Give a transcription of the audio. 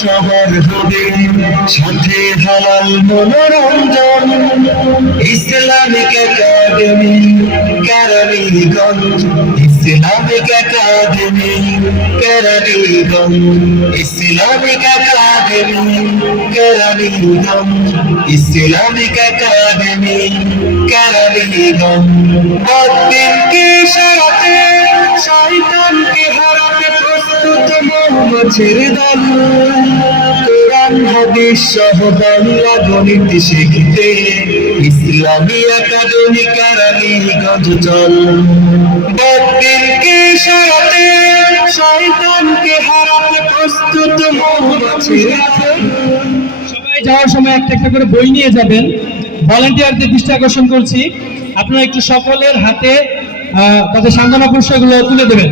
সবার হবে সাথে হালাল মনোরঞ্জন। Islamic academy Keraniganj, Islamic academy Keraniganj, Islamic academy Keraniganj, Islamic academy Keraniganj. বদ্দিনকে সরাতে শয়তানকে হারাতে প্রস্তুত মৌমাছির দল। কোরআন হাদিস সহ বাংলা গণিত শিখতে ইসলামী একাডেমি কেরানীগঞ্জ চল। বদ্দিনকে সরাতে শয়তানকে হারাতে প্রস্তুত মৌমাছির দল। সবাই যাওয়ার সময় একটা একটা করে বই নিয়ে যাবেন। ভলান্টিয়ারদের দৃষ্টি আকর্ষণ করছি, আপনারা একটু সকলের হাতে তাদের সান্ত্বনা পুরস্কারগুলো তুলে দেবেন।